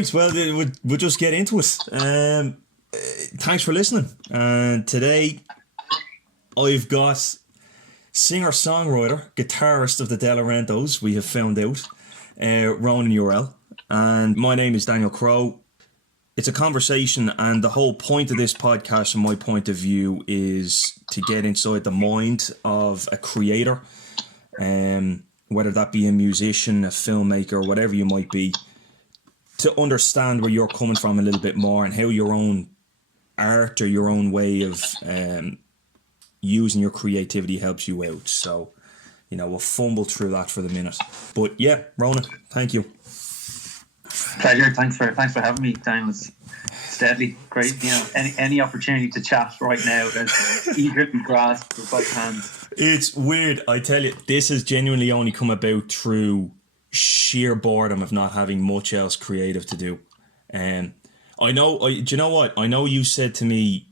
Right, well, we'll just get into it. Thanks for listening. And today I've got singer-songwriter, guitarist of the Delorentos, we have found out, Ronan Yourell. And my name is Daniel Crowe. It's a conversation, and the whole point of this podcast, from my point of view, is to get inside the mind of a creator, whether that be a musician, a filmmaker, whatever you might be, to understand where you're coming from a little bit more and how your own art or your own way of using your creativity helps you out. So, we'll fumble through that for the minute. But yeah, Ronan, thank you. Pleasure. Thanks for having me, Dan. It's deadly great. Any opportunity to chat right now is eagerly grasped with both hands. It's weird, I tell you. This has genuinely only come about through sheer boredom of not having much else creative to do. Do you know what? I know you said to me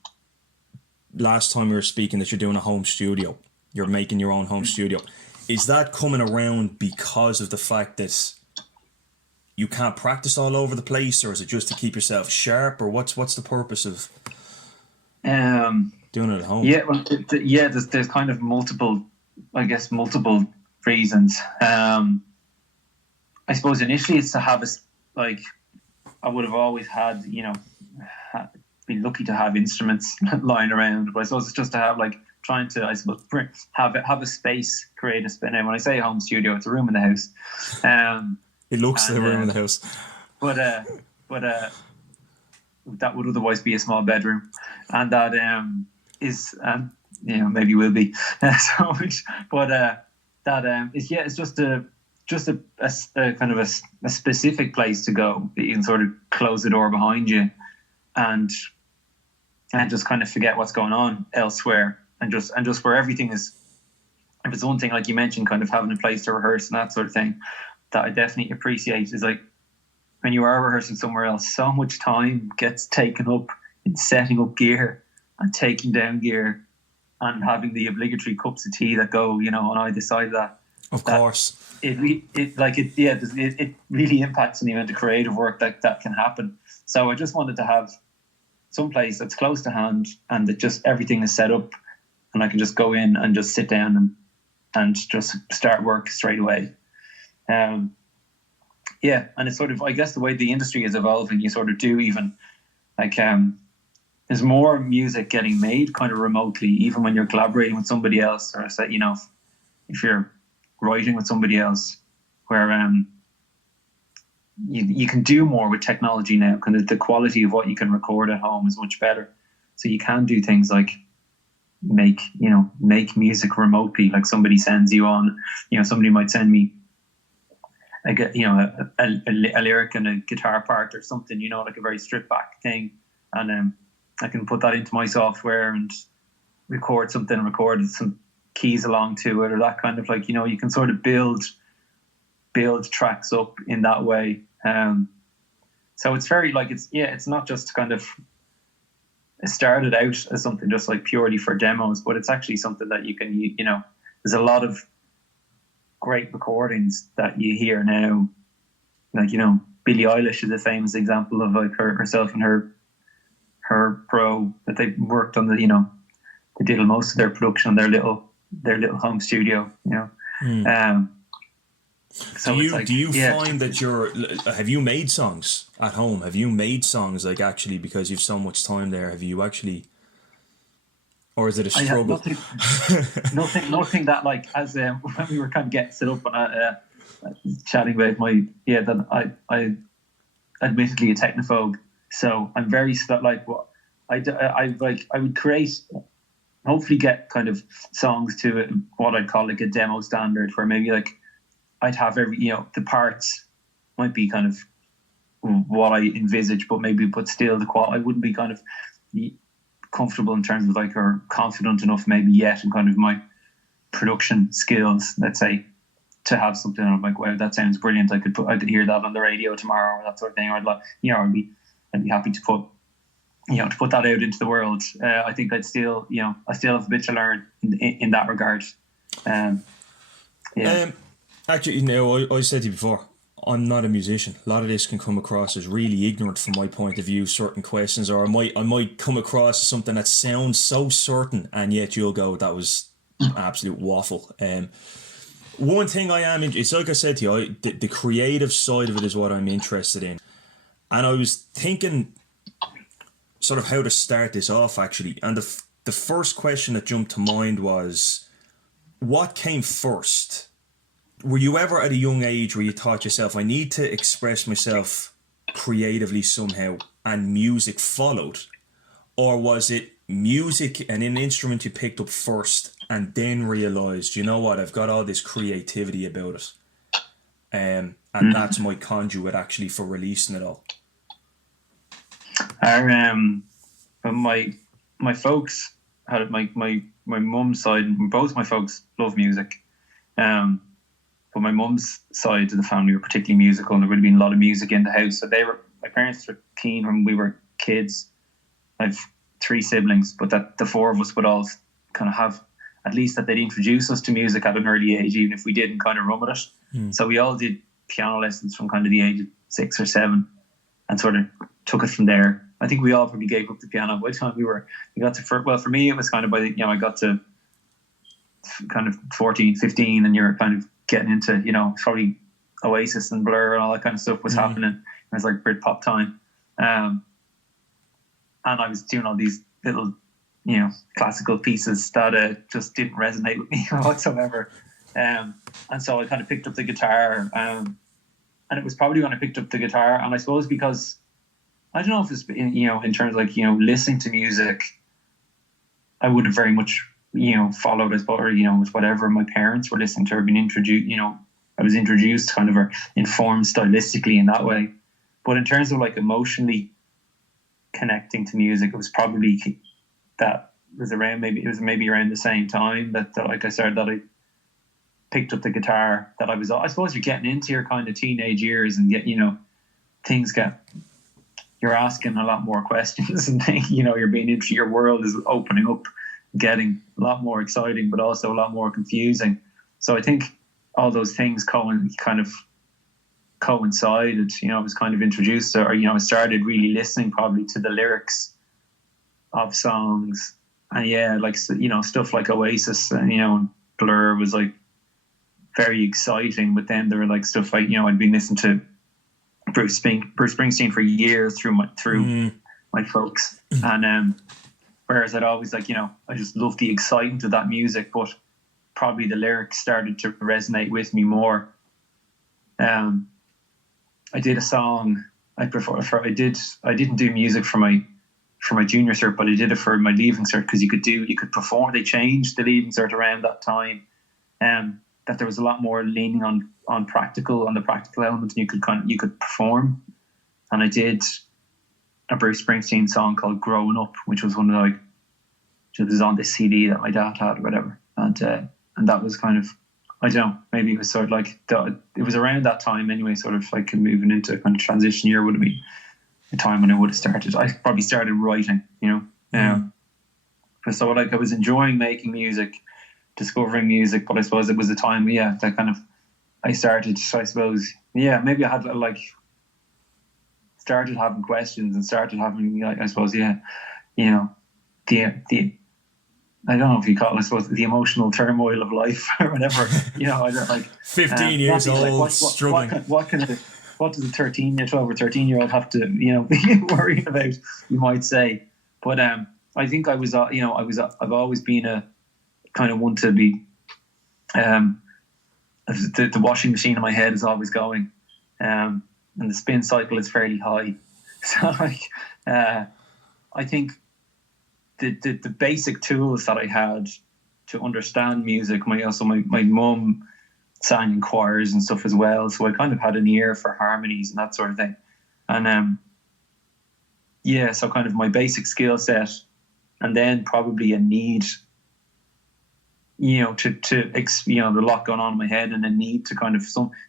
last time we were speaking that you're doing a home studio. You're making your own home studio. Is that coming around because of the fact that you can't practice all over the place, or is it just to keep yourself sharp, or what's the purpose of doing it at home? Yeah, well, there's kind of multiple reasons. I suppose initially it's to have I would have always had, been lucky to have instruments lying around, but I suppose it's just to have trying to, I suppose, have a space, create a space. And when I say home studio, it's a room in the house. It looks like a room in the house, but that would otherwise be a small bedroom, and that is maybe will be. It's just a kind of a specific place to go that you can sort of close the door behind you, and just kind of forget what's going on elsewhere, and just where everything is. If it's one thing, like you mentioned, kind of having a place to rehearse and that sort of thing, that I definitely appreciate is when you are rehearsing somewhere else, so much time gets taken up in setting up gear and taking down gear and having the obligatory cups of tea that go, on either side of that. Of course. It really impacts on the amount of creative work that can happen. So I just wanted to have some place that's close to hand and that just everything is set up and I can just go in and just sit down and just start work straight away. And it's sort of, I guess, the way the industry is evolving, you sort of do even there's more music getting made kind of remotely, even when you're collaborating with somebody else, or say, if you're writing with somebody else, where you can do more with technology now, because the quality of what you can record at home is much better. So you can do things like make music remotely, like somebody sends you on, somebody might send me a lyric and a guitar part or something, like a very stripped back thing, and I can put that into my software and record some keys along to it, or that kind of you can sort of build tracks up in that way. So it's very it's not just kind of, it started out as something just purely for demos, but it's actually something that you can, there's a lot of great recordings that you hear now, Billie Eilish is a famous example of herself and her pro that they worked on they did most of their production on their little home studio, So do you find that have you made songs at home? Have you made songs actually, because you've so much time there? Have you actually, or is it a struggle? Nothing that as when we were kind of getting set up and chatting about that I admittedly a technophobe, so I'm very I would create, hopefully get kind of songs to what I'd call a demo standard, where maybe I'd have the parts might be kind of what I envisage, but still the quality, I wouldn't be kind of comfortable in terms of or confident enough maybe yet in kind of my production skills, let's say, to have something I'm wow, that sounds brilliant. I could hear that on the radio tomorrow, or that sort of thing. Or I'd be happy to put that out into the world. I think I still have a bit to learn in that regard. Actually, I said to you before, I'm not a musician. A lot of this can come across as really ignorant from my point of view, certain questions, or I might come across as something that sounds so certain, and yet you'll go, that was absolute waffle. One thing I am, it's like I said to you, the creative side of it is what I'm interested in. And I was thinking sort of how to start this off, actually. And the first question that jumped to mind was, what came first? Were you ever at a young age where you thought yourself, I need to express myself creatively somehow, and music followed? Or was it music and an instrument you picked up first and then realised, you know what, I've got all this creativity about it. And that's my conduit actually for releasing it all. My folks had my mum's side, and both my folks love music. But my mum's side of the family were particularly musical, and there would have been a lot of music in the house. So my parents were keen when we were kids. I've 3 siblings, but that the 4 of us would all kind of have, at least that they'd introduce us to music at an early age, even if we didn't kind of run with it. So we all did piano lessons from kind of the age of 6 or 7, and sort of took it from there. I think we all probably gave up the piano by the time we got to, for me, it was kind of I got to kind of 14, 15, and you're kind of getting into, probably Oasis and Blur and all that kind of stuff was happening. It was like Britpop time. And I was doing all these little, classical pieces that just didn't resonate with me whatsoever. And so I kind of picked up the guitar. And it was probably when I picked up the guitar, and I suppose because, I don't know if it's, in terms of listening to music, I would have very much, followed as, or, with whatever my parents were listening to or been introduced, I was introduced kind of, or informed stylistically in that way. But in terms of emotionally connecting to music, it was probably that was around, maybe around the same time that I picked up the guitar, that I suppose you're getting into your kind of teenage years and you're asking a lot more questions and you're being into, your world is opening up, getting a lot more exciting, but also a lot more confusing. So I think all those things kind of coincided. I was kind of introduced to, or I started really listening probably to the lyrics of songs, and stuff like Oasis and Blur was very exciting. But then there were stuff I'd been listening to Bruce Springsteen for years through my folks, and whereas I'd always I just loved the excitement of that music, but probably the lyrics started to resonate with me more. I did a song I didn't do music for my junior cert, but I did it for my leaving cert, because you could perform. They changed the leaving cert around that time, that there was a lot more leaning on the practical element, and you could perform. And I did a Bruce Springsteen song called "Growing Up," which was one of it was on this CD that my dad had or whatever, and that was kind of, I don't know, maybe it was sort of it was around that time anyway, sort of moving into kind of transition year would have been the time when I would have started. I probably started writing, so I was enjoying making music, discovering music, but I suppose it was a time, that kind of, I started, I suppose, maybe I had started having questions and started having, I suppose, the I don't know if you call it, I suppose, the emotional turmoil of life or whatever. I don't 15 years old, struggling. What does a 12 or 13-year-old have to, be worrying about, you might say. But I think I've always been a kind of one to be, the washing machine in my head is always going, and the spin cycle is fairly high. So I think the basic tools that I had to understand music, my mum sang in choirs and stuff as well, so I kind of had an ear for harmonies and that sort of thing. And so kind of my basic skill set, and then probably a need, the lot going on in my head, and a need to kind of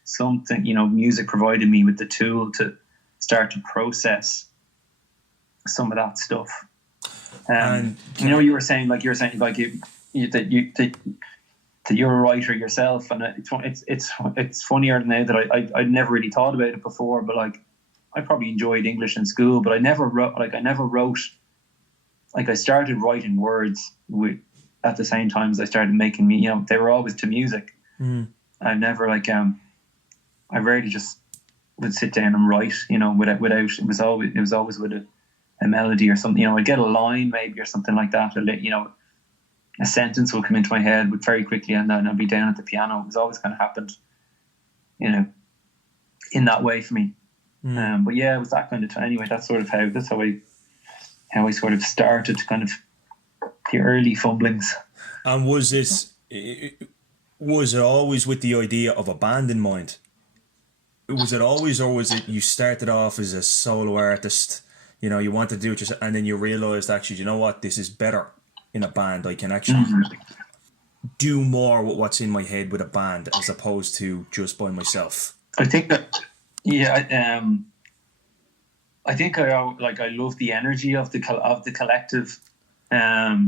something, music provided me with the tool to start to process some of that stuff. You were saying, that that you're a writer yourself, and it's funnier now that I never really thought about it before, but like I probably enjoyed English in school, but I never wrote like I started writing words at the same time as I started making they were always to music. I never I rarely just would sit down and write, without it was always with a melody or something. I'd get a line maybe or something like that, or a sentence will come into my head very quickly, and then I'd be down at the piano. It was always kind of happened, in that way for me. But yeah, it was that kind of time. Anyway, that's how I sort of started kind of the early fumblings. And was it always with the idea of a band in mind? Was it always, or was it you started off as a solo artist? You wanted to do it yourself, and then you realised, actually, you know what, this is better in a band. I can actually do more with what's in my head with a band as opposed to just by myself. I think that, yeah, I think I love the energy of the collective. I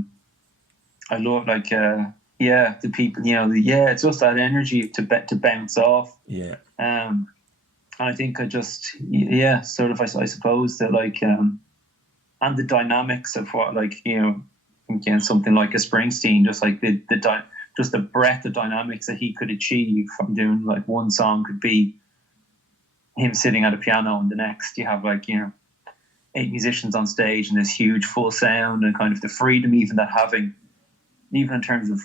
love the people. It's just that energy to bounce off. Yeah. I think I just sort of I suppose that and the dynamics of what again, something like a Springsteen, just like the breadth of dynamics that he could achieve from doing one song could be him sitting at a piano, and the next you have 8 musicians on stage and this huge full sound, and kind of the freedom even in terms of,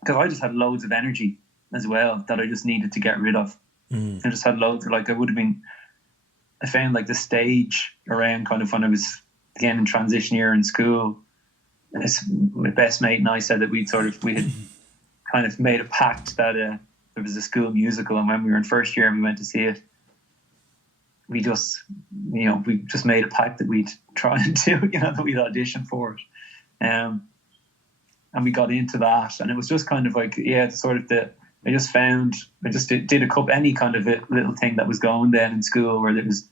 because I just had loads of energy as well that I just needed to get rid of. I just had loads of I found the stage around kind of when I was again in transition year in school. My best mate and I said that we had kind of made a pact that there was a school musical, and when we were in first year and we went to see it, we just made a pact that we'd try and do, that we'd audition for it, and we got into that, and it was just kind of I just did a couple, any kind of a little thing that was going then in school, where there was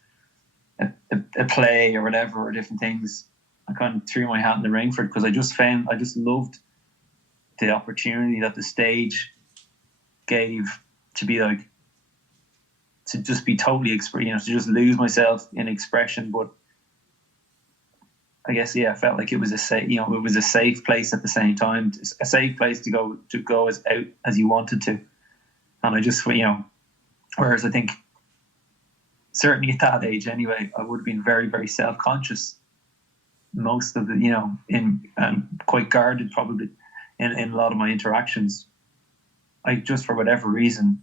a play or whatever, or different things. I kind of threw my hat in the ring for it, because I just loved the opportunity that the stage gave to be to just be totally to just lose myself in expression. But I guess I felt like it was a safe place at the same time, a safe place to go as out as you wanted to. And I just whereas I think certainly at that age anyway, I would have been very, very self-conscious most of the quite guarded probably in a lot of my interactions. I just, for whatever reason,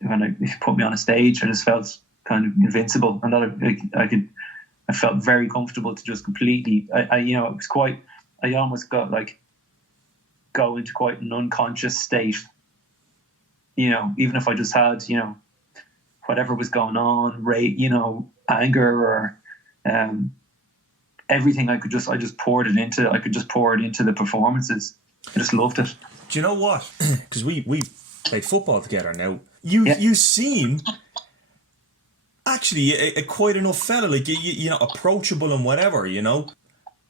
when you put me on a stage, I just felt kind of invincible, and that I felt very comfortable to just completely. It was quite. I almost got go into quite an unconscious state. Even if I just had whatever was going on, anger or everything, I could just poured it into. I could just pour it into the performances. I just loved it. Do you know what? Because we played football together now. You seem actually a quite enough fella, approachable and whatever,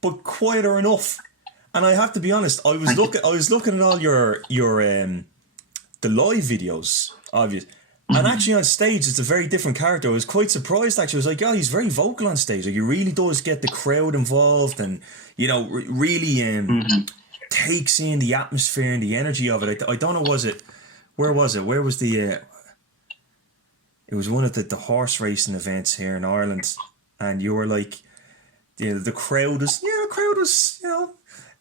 but quieter enough. And I have to be honest, I was looking at all your the live videos of you, and actually on stage it's a very different character. I was quite surprised actually. I was like, he's very vocal on stage. He really does get the crowd involved, and really takes in the atmosphere and the energy of it. I don't know, where was the it was one of the horse racing events here in Ireland, and you were the crowd was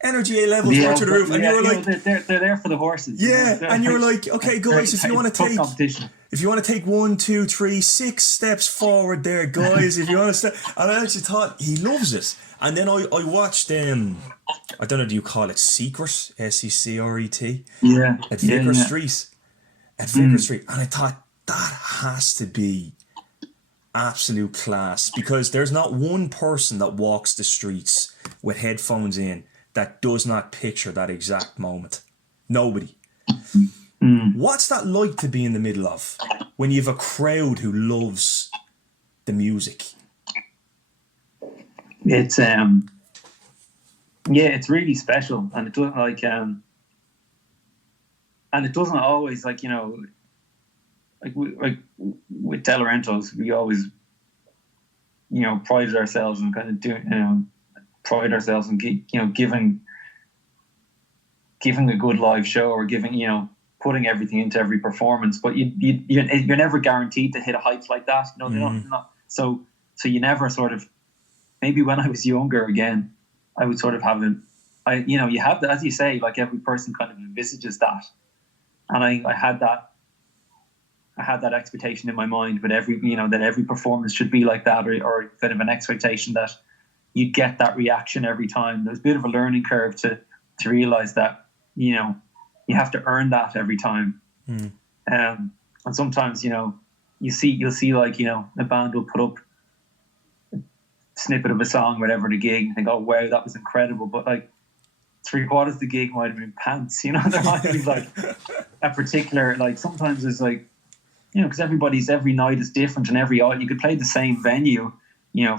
energy levels were to the roof, and you were they're there for the horses. And you were like, okay guys, if you want to take 1, 2, 3, 6 steps forward there, guys, if you want to step. And I actually thought he loves it. And then I watched I don't know, do you call it Secret? SECRET? Yeah. At Vicar Street. At Vicar Street. And I thought that has to be absolute class, because there's not one person that walks the streets with headphones in that does not picture that exact moment. Nobody. What's that like to be in the middle of when you have a crowd who loves the music? It's it's really special, and it does and it doesn't always like like with Delorentos, we always prided ourselves in kind of doing pride ourselves in giving a good live show, or giving putting everything into every performance. But you're never guaranteed to hit a height like that. They're not. So you never sort of. Maybe when I was younger, again, I would sort of have you have that, as you say, like every person kind of envisages that, and I had that expectation in my mind, but that every performance should be like that, or kind of an expectation that you'd get that reaction every time. There's a bit of a learning curve to realize that you have to earn that every time. And sometimes you'll see like a band will put up a snippet of a song, whatever, the gig, and think, oh wow, that was incredible, but like 3/4 of the gig might have been pants. There might be like a particular, like, sometimes there's like, because every night is different, and you could play the same venue,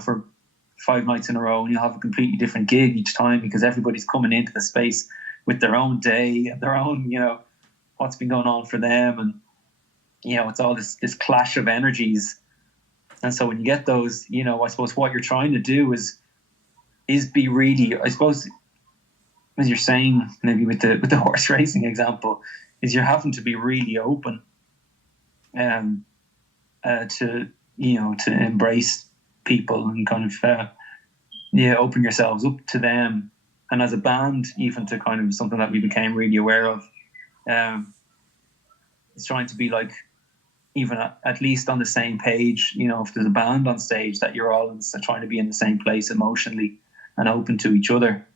for 5 nights in a row, and you'll have a completely different gig each time, because everybody's coming into the space with their own day and their own, what's been going on for them, and it's all this clash of energies. And so when you get those, I suppose what you're trying to do is be really, I suppose, as you're saying, maybe with the horse racing example, is you're having to be really open, to embrace people, and kind of open yourselves up to them. And as a band, even to kind of something that we became really aware of, it's trying to be like, even at least on the same page. If there's a band on stage, that you're all trying to be in the same place emotionally and open to each other,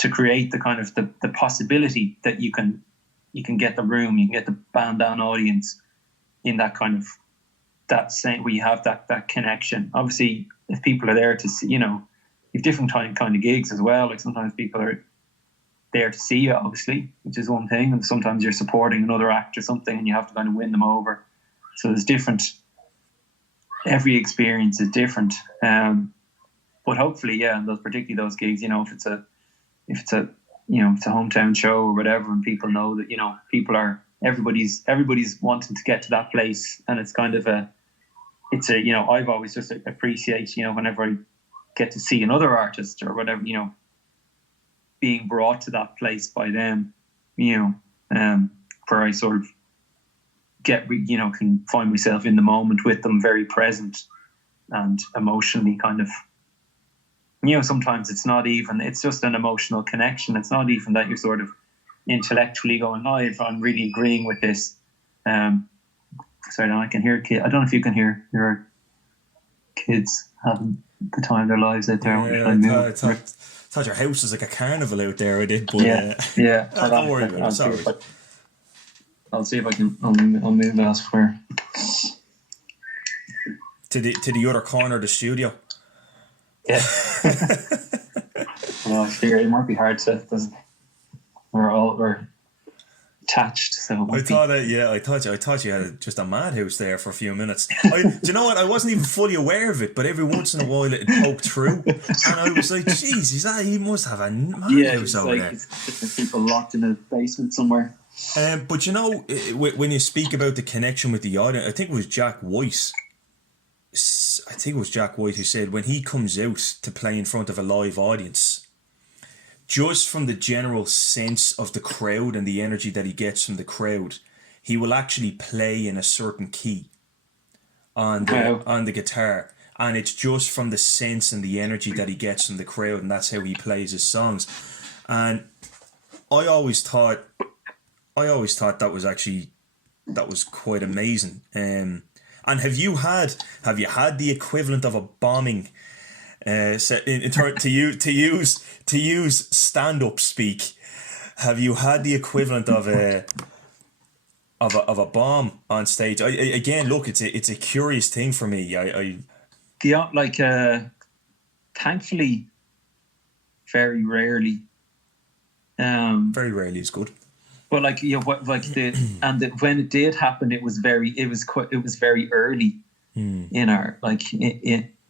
to create the kind of the possibility that you can get the room, you can get the band down audience in that kind of that same, where you have that connection. Obviously, if people are there to see, you've different kind of gigs as well. Like sometimes people are there to see you, obviously, which is one thing, and sometimes you're supporting another act or something, and you have to kind of win them over. So there's different. Every experience is different, but hopefully, and particularly those gigs, if it's a hometown show or whatever, and people know that everybody's wanting to get to that place, and it's kind of I've always just appreciate whenever I get to see another artist or whatever, being brought to that place by them, where I sort of can find myself in the moment with them, very present and emotionally kind of, sometimes it's just an emotional connection. It's not even that you're sort of intellectually going, I'm really agreeing with this. Sorry, I can hear kids. I don't know if you can hear your kids having the time of their lives out there. Yeah, I thought your house was like a carnival out there. I did, but yeah. Don't worry about it. Sorry. I'll see if I can. I'll move that for to the other corner of the studio. Yeah. I figure it might be hard to. We're attached, so I thought you had just a madhouse there for a few minutes. Do you know what? I wasn't even fully aware of it, but every once in a while it poked through, and I was like, "Jeez, he must have a madhouse over there." It's different people locked in a basement somewhere. But when you speak about the connection with the audience, I think it was Jack White. Who said when he comes out to play in front of a live audience, just from the general sense of the crowd and the energy that he gets from the crowd, he will actually play in a certain key on the guitar, and it's just from the sense and the energy that he gets from the crowd, and that's how he plays his songs. And I always thought that was quite amazing. And have you had the equivalent of a bombing? To use stand-up speak, have you had the equivalent of a bomb on stage? Again, look, it's a curious thing for me. Thankfully, very rarely. Very rarely is good. But when it did happen, it was very early in our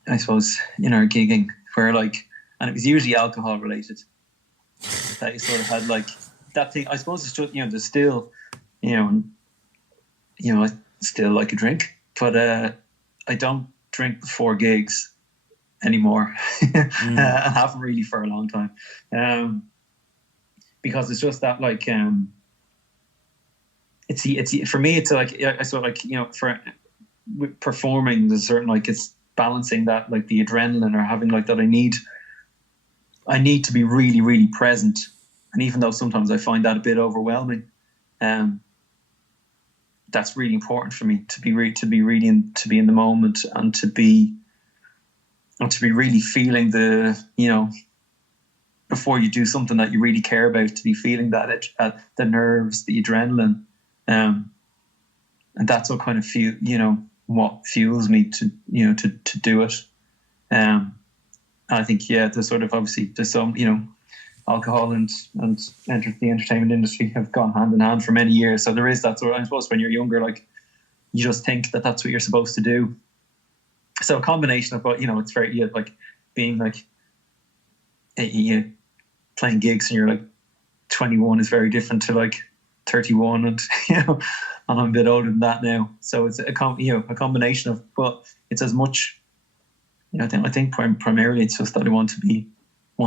I suppose in our gigging, where and it was usually alcohol related. That you sort of had that thing. I suppose it's just there's still I still like a drink, but I don't drink before gigs anymore. I haven't really for a long time, because it's just that like it's for me, it's like I sort of like, for performing, there's certain, like, it's balancing that, like the adrenaline, or having like that, I need to be really, really present. And even though sometimes I find that a bit overwhelming, that's really important for me to be really in the moment, and to be really feeling before you do something that you really care about, to be feeling that the nerves, the adrenaline, and that's what kind of what fuels me to do it. And I think, there's sort of, obviously there's some, alcohol and the entertainment industry have gone hand in hand for many years. So there is that sort of, I suppose, when you're younger, like, you just think that that's what you're supposed to do. So a combination of, but it's very, like, being like, you playing gigs and you're like 21 is very different to like 31, and and I'm a bit older than that now. So it's a combination of, but it's as much, I think primarily it's just that I want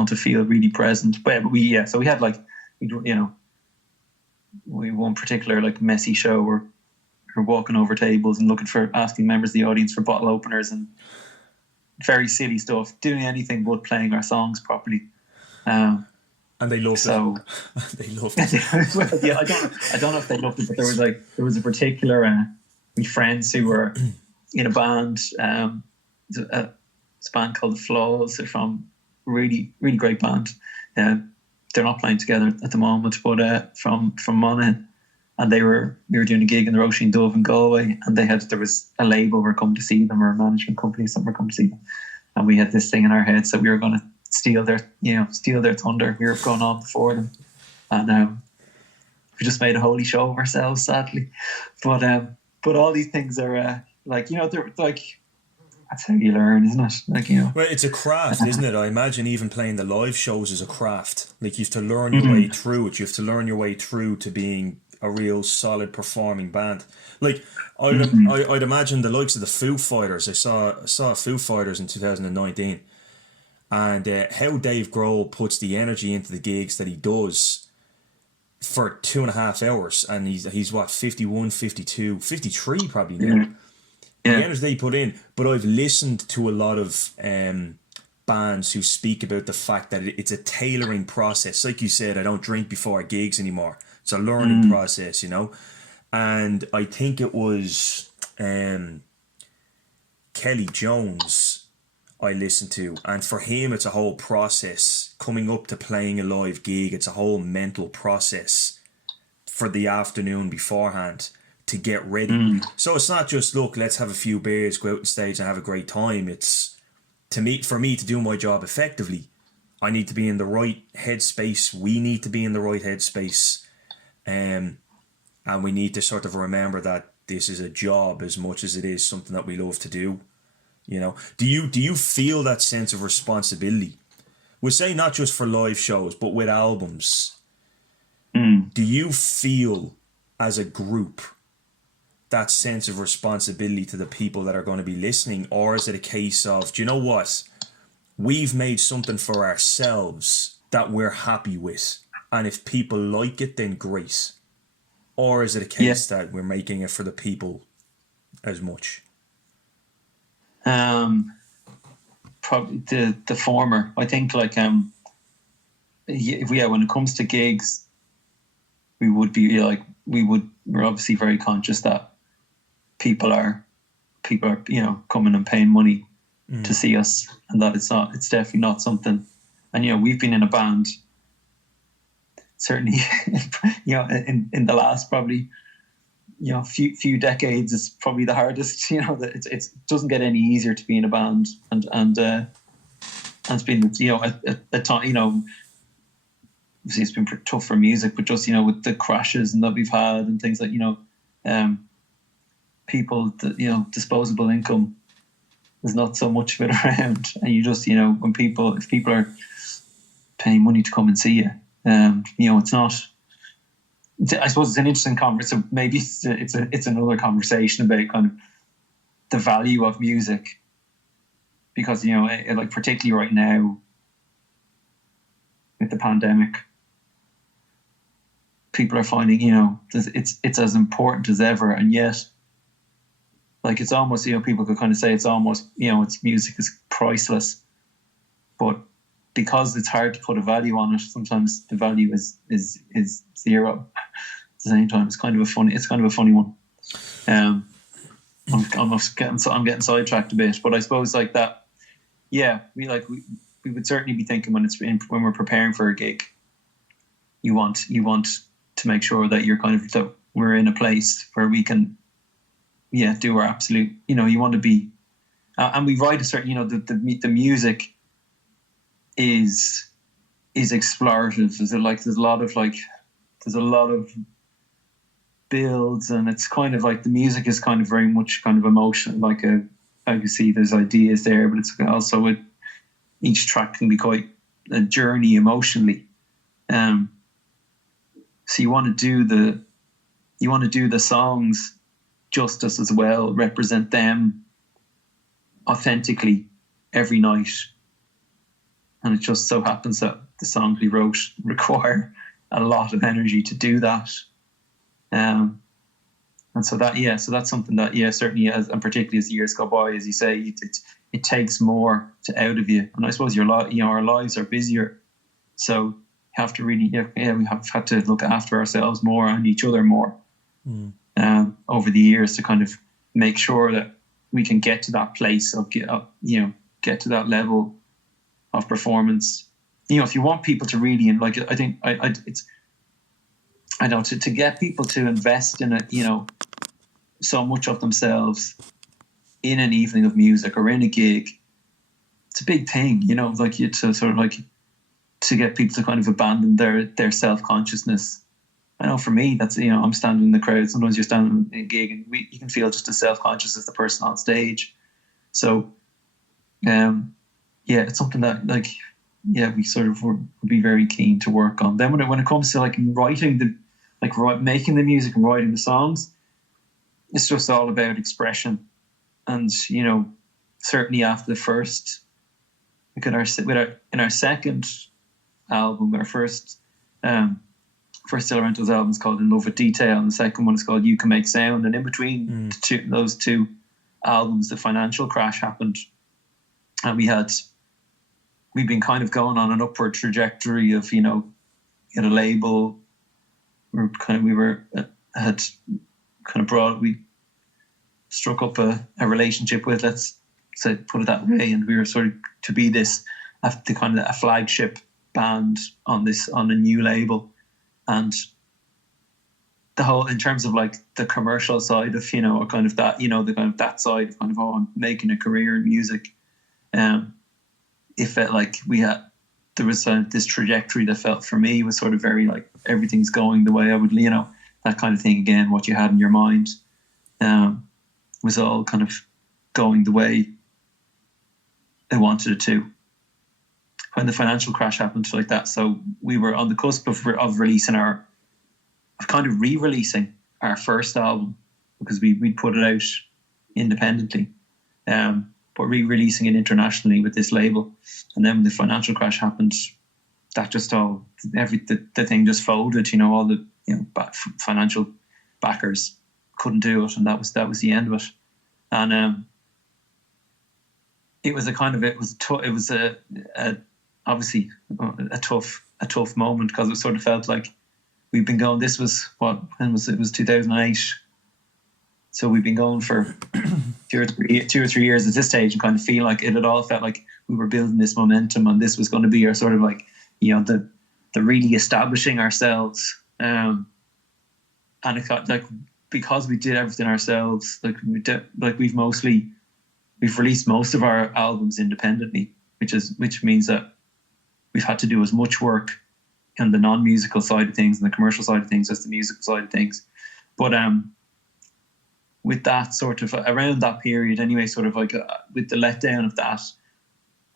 to feel really present. But so we had like, we one particular like messy show where we're walking over tables and asking members of the audience for bottle openers and very silly stuff, doing anything but playing our songs properly. And they loved it. They loved it. Well, I don't know if they loved it, but there was a particular we friends who were in a band. It's a band called The Flaws. They're from really, really great band. They're not playing together at the moment, but from Monaghan. And we were doing a gig in the Roisin Dove in Galway, and there was a label were coming to see them, or a management company, something were coming to see them, and we had this thing in our head, so we were going to steal their thunder. We were going on before them, and we just made a holy show of ourselves, sadly. But all these things are they're like, that's how you learn, isn't it? Like, well, it's a craft, isn't it? I imagine even playing the live shows is a craft. Like, you have to learn your way through it. You have to learn your way through to being a real solid performing band. Like, I'd imagine the likes of the Foo Fighters. I saw Foo Fighters in 2019, and how Dave Grohl puts the energy into the gigs that he does for 2.5 hours, and he's what, 51, 52, 53 probably now. The energy they put in. But I've listened to a lot of bands who speak about the fact that it's a tailoring process. Like you said, I don't drink before gigs anymore. It's a learning process, And I think it was Kelly Jones I listened to, and for him it's a whole process coming up to playing a live gig. It's a whole mental process for the afternoon beforehand to get ready. So it's not just, look, let's have a few beers, go out on stage and have a great time. It's, for me to do my job effectively, I need to be in the right headspace. We need to be in the right headspace. And we need to sort of remember that this is a job as much as it is something that we love to do. Do you feel that sense of responsibility? We'll say not just for live shows, but with albums. Do you feel as a group that sense of responsibility to the people that are going to be listening? Or is it a case of, do you know what? We've made something for ourselves that we're happy with, and if people like it, then great. Or is it a case that we're making it for the people as much? Probably the former. I think, like, when it comes to gigs, we're obviously very conscious that people are coming and paying money to see us, and that it's definitely not something. And we've been in a band, certainly in the last probably few decades. It's probably the hardest. That it doesn't get any easier to be in a band, and it's been a time. Obviously it's been tough for music, but just with the crashes and that we've had and things like people, disposable income is not so much of it around, and you just if people are paying money to come and see you, it's not I suppose it's an interesting conversation. So maybe it's another conversation about kind of the value of music, because like particularly right now with the pandemic, people are finding it's as important as ever, and yet like it's almost people could kind of say it's almost it's music is priceless, but because it's hard to put a value on it, sometimes the value is zero. At the same time, it's kind of a funny one. I'm getting sidetracked a bit, but I suppose like that. Yeah, we would certainly be thinking when we're preparing for a gig. You want to make sure that that we're in a place where we can, do our absolute. You want to be, and we write a certain. The music is explorative. There's a lot of builds, and it's kind of like the music is kind of very much kind of emotion, like how you see there's ideas there, but it's also each track can be quite a journey emotionally. So you want to do the songs justice as well, represent them authentically every night. And it just so happens that the songs we wrote require a lot of energy to do that. And so that's something that, certainly, and particularly as the years go by, as you say, it takes more out of you. And I suppose our lives are busier, so you have to really, we have had to look after ourselves more and each other more over the years to kind of make sure that we can get to that place of get to that level of performance. If you want people to really, and like I think to get people to invest in it, so much of themselves in an evening of music or in a gig, it's a big thing, to get people to kind of abandon their self-consciousness. I know for me, that's, I'm standing in the crowd. Sometimes you're standing in a gig and you can feel just as self-conscious as the person on stage. So, it's something that we sort of would be very keen to work on. Then when it comes to writing making the music and writing the songs, it's just all about expression. And certainly after the first, in our second album, our first Delorentos album is called In Love with Detail, and the second one is called You Can Make Sound. And in between those two albums, the financial crash happened, and we'd been kind of going on an upward trajectory of in a label. We struck up a relationship with, let's say, put it that way, and we were sort of to be a flagship band on a new label. And the whole, in terms of the commercial side of or kind of that, the kind of that side of I'm making a career in music, it felt like there was this trajectory that felt for me was sort of very everything's going the way I would, that kind of thing. Again, what you had in your mind was all kind of going the way I wanted it to. When the financial crash happened like that, so we were on the cusp of re-releasing our first album, because we'd put it out independently, but re-releasing it internationally with this label. And then when the financial crash happened, that just the thing just folded. All the financial backers couldn't do it, and that was the end of it. And it was obviously a tough moment, because it sort of felt like we've been going. This was when was it? It was 2008. So we've been going for 2 or 3 years at this stage, and kind of feel like it had all felt like we were building this momentum, and this was going to be our sort of the really establishing ourselves. And it got because we did everything ourselves, we've released most of our albums independently, which means that we've had to do as much work on the non-musical side of things and the commercial side of things as the musical side of things. But with that sort of around that period anyway, sort of with the letdown of that,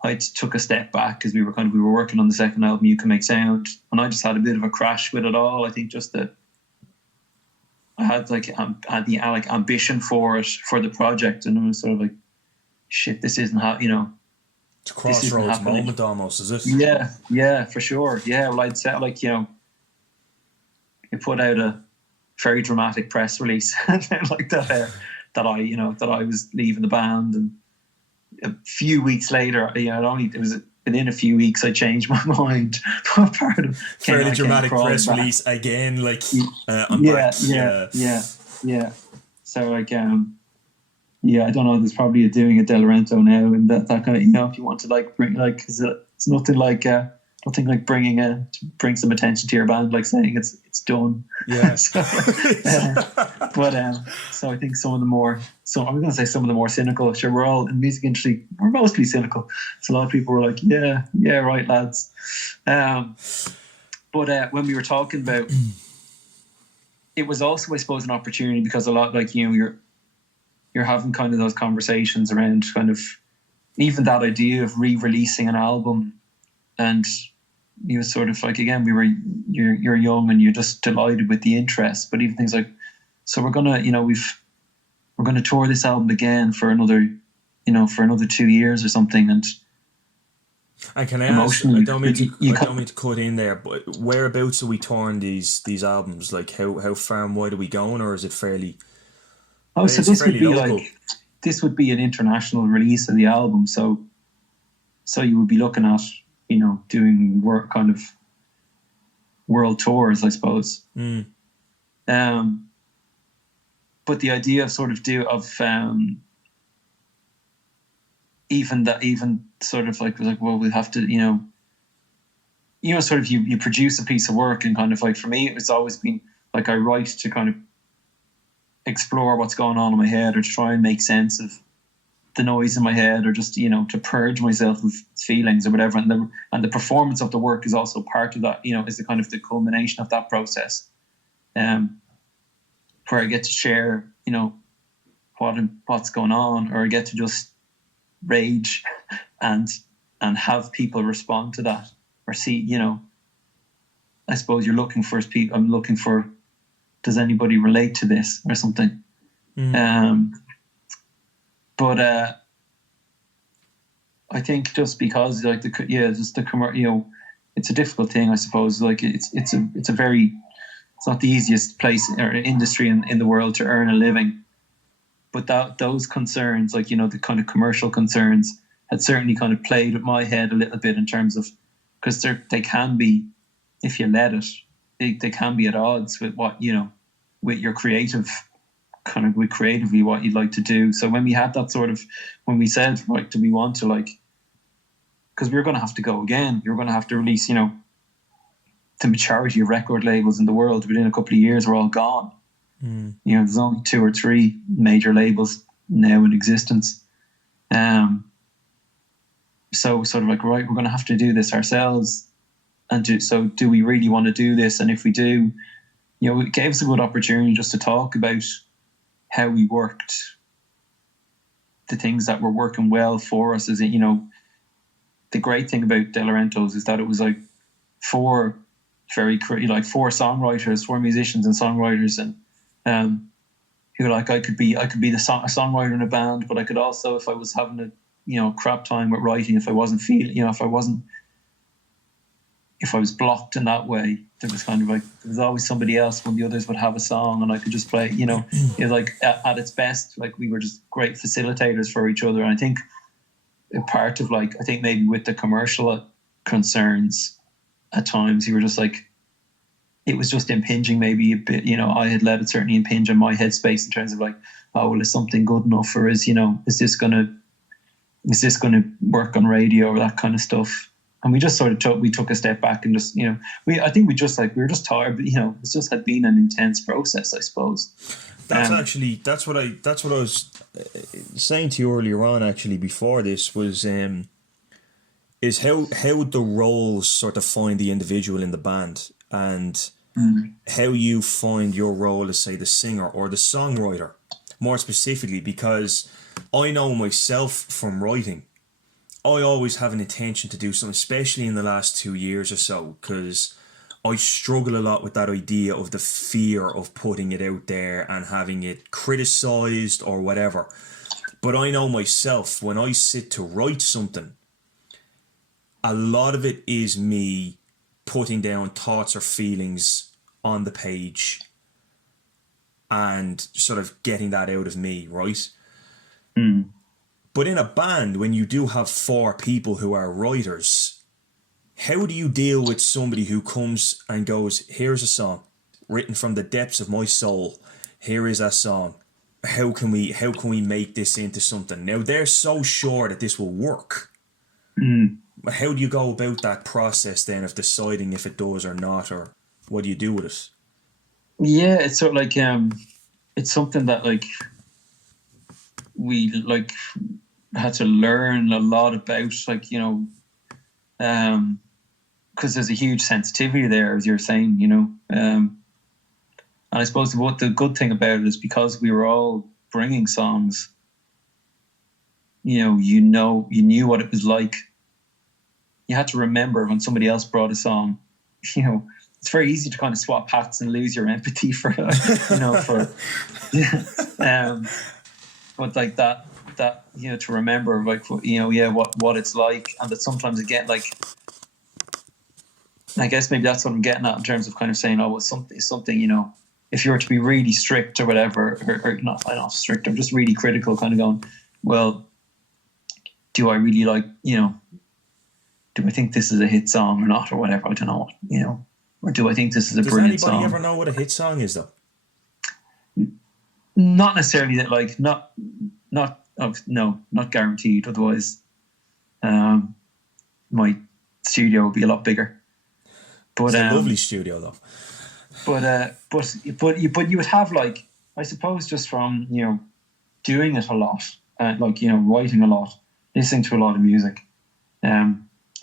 I took a step back, because we were working on the second album, You Can Make Sound, and I just had a bit of a crash with it all. I think just the I had like had the like ambition for it, for the project, and I was sort of like, shit, this isn't how, It's a this isn't crossroads happening. moment almost, is it? Yeah, for sure. Yeah, well, I'd say like, I put out a very dramatic press release like that, that I was leaving the band, and a few weeks later, it was within a few weeks I changed my mind. Part of Fairly dramatic press back. release again, like I'm Yeah, back. yeah. So like, yeah, I don't know. There's probably doing a Delorentos now, and that kind of, if you want to like bring like, 'cause it's nothing like bring some attention to your band, like saying it's done. Yeah. So I think some of the more, I'm going to say some of the more cynical. Sure, we're all in the music industry. We're mostly cynical. So a lot of people were like, yeah, right, lads. But when we were talking about, it was also, I suppose, an opportunity, because a lot, like, you're having kind of those conversations around kind of even that idea of re-releasing an album, and you were sort of like, again, you're young and you're just delighted with the interest, but even things like, so we're gonna tour this album again for another 2 years or something, and can I ask? I don't mean to cut in there, but whereabouts are we touring these albums? Like, how far and wide are we going, or is it fairly? Oh, so this would be local? like, this would be an international release of the album. So you would be looking at, doing work, kind of world tours, I suppose. But the idea of sort of even sort of like, well, we have to, sort of you produce a piece of work, and kind of like, for me, it's always been like, I write to kind of explore what's going on in my head, or to try and make sense of the noise in my head, or just, to purge myself of feelings or whatever. And the performance of the work is also part of that, is the kind of the culmination of that process, where I get to share, what's going on, or I get to just rage and have people respond to that, or see, I suppose you're looking for people. I'm looking for, does anybody relate to this or something? But I think just because, like, it's a difficult thing, I suppose. Like, it's not the easiest place or industry in the world to earn a living. But those concerns, like, the kind of commercial concerns, had certainly kind of played with my head a little bit, in terms of, because they can be, if you let it, they can be at odds with what, with your creative, kind of with creatively what you'd like to do. So when we had that sort of, when we said, right, do we want to, like, because we were going to have to go again, you're going to have to release, the majority of record labels in the world within a couple of years are all gone. There's only 2 or 3 major labels now in existence. So sort of like, right, we're going to have to do this ourselves. And do we really want to do this? And if we do, it gave us a good opportunity just to talk about how we worked, the things that were working well for us. As the great thing about Delorentos is that it was like 4 songwriters, 4 musicians and songwriters, and who, like, I could be a songwriter in a band, but I could also, if I was having a crap time with writing, if I wasn't feeling, if I was blocked in that way, there was kind of like, there was always somebody else when the others would have a song, and I could just play, like, at its best, like, we were just great facilitators for each other. And I think a part of, like, I think maybe with the commercial concerns at times, you were just like, it was just impinging maybe a bit, I had let it certainly impinge on my headspace, in terms of like, oh, well, is something good enough, or is this going to work on radio, or that kind of stuff. And we just sort of took a step back, and just, I think we were just tired, but, it just had been an intense process, I suppose. That's what I was saying to you earlier on, actually, before this, was is how the roles sort of find the individual in the band, and how you find your role as, say, the singer or the songwriter, more specifically, because I know myself from writing, I always have an intention to do something, especially in the last 2 years or so, because I struggle a lot with that idea of the fear of putting it out there and having it criticized or whatever. But I know myself, when I sit to write something, a lot of it is me putting down thoughts or feelings on the page and sort of getting that out of me, right? Mm. But in a band, when you do have 4 people who are writers, how do you deal with somebody who comes and goes, here's a song written from the depths of my soul. Here is a song. How can we make this into something? Now, they're so sure that this will work. Mm. But how do you go about that process then of deciding if it does or not, or what do you do with it? Yeah, it's sort of like it's something that like we like had to learn a lot about, like, you know, because there's a huge sensitivity there, as you're saying, you know. And I suppose what the good thing about it is, because we were all bringing songs, you knew what it was like. You had to remember when somebody else brought a song, you know, it's very easy to kind of swap hats and lose your empathy for, you know, for, but like that, you know, to remember, like, you know, yeah, what it's like. And that sometimes again, like, I guess maybe that's what I'm getting at in terms of kind of saying, oh, well, something, you know, if you were to be really strict or whatever, or not strict, or just really critical, kind of going, well, do I really like, you know, do I think this is a hit song or not, or whatever? I don't know, you know, or do I think this is a brilliant song? Does anybody ever know what a hit song is, though? Not necessarily that, like, not guaranteed. Otherwise, my studio would be a lot bigger. But it's a lovely studio, though. But you would have, like, I suppose, just from, you know, doing it a lot, like, you know, writing a lot, listening to a lot of music,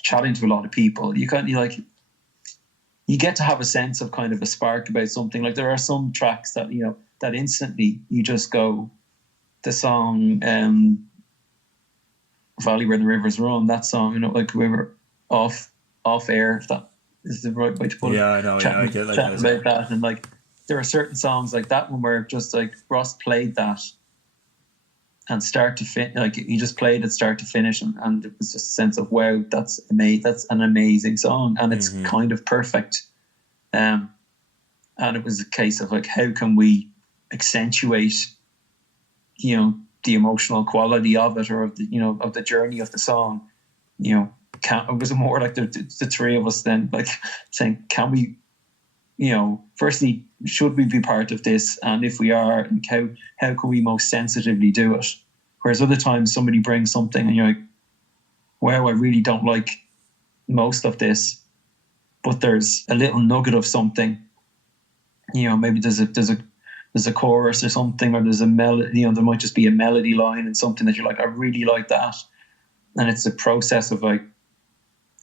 chatting to a lot of people, you get to have a sense of kind of a spark about something. Like, there are some tracks that, you know, that instantly you just go, the song Valley Where the Rivers Run, that song, you know, like, we were off air, if that is the right way to put it. Yeah, I know. I get like chatting about that, and like, there are certain songs like that one where just like Ross played that and start to finish, like, he just played it start to finish, and it was just a sense of, wow, that's an amazing song, and it's kind of perfect. And it was a case of, like, how can we accentuate, you know, the emotional quality of it, or of the, you know, of the journey of the song. You know, it was more like the 3 of us then, like, saying, can we, you know, firstly, should we be part of this? And if we are, like, how can we most sensitively do it? Whereas other times somebody brings something and you're like, wow, I really don't like most of this, but there's a little nugget of something, you know, maybe there's a chorus or something, or there's a melody, you know, there might just be a melody line and something that you're like, I really like that. And it's a process of, like,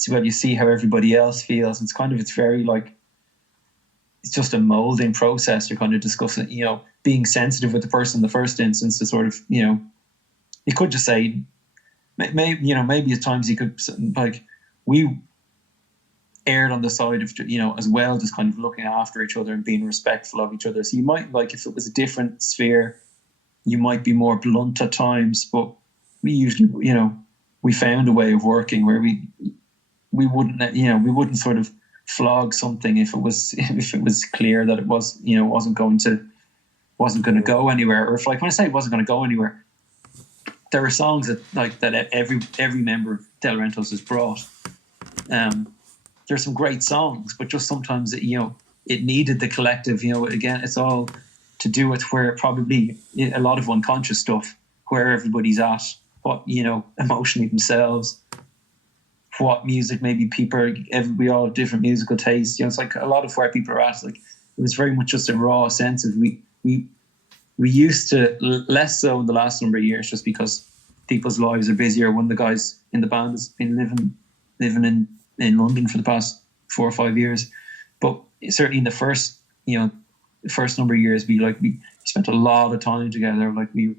well, you see how everybody else feels. It's very, like, it's just a molding process. You're kind of discussing, you know, being sensitive with the person in the first instance to sort of, you know, you could just say, maybe at times you could, like, we erred on the side of, you know, as well, just kind of looking after each other and being respectful of each other. So you might, like, if it was a different sphere, you might be more blunt at times, but we usually, you know, we found a way of working where we wouldn't sort of flog something if it was clear that it was, you know, wasn't going to go anywhere. Or if, like, when I say it wasn't going to go anywhere, there are songs that every member of Delorentos has brought. There's some great songs, but just sometimes it needed the collective. You know, again, it's all to do with where probably a lot of unconscious stuff, where everybody's at, what, you know, emotionally themselves, what music maybe we all have different musical tastes. You know, it's like a lot of where people are at. Like, it was very much just a raw sense of we used to, less so in the last number of years, just because people's lives are busier. One of the guys in the band has been living in London for the past 4 or 5 years, but certainly in the first number of years, we spent a lot of time together. Like, we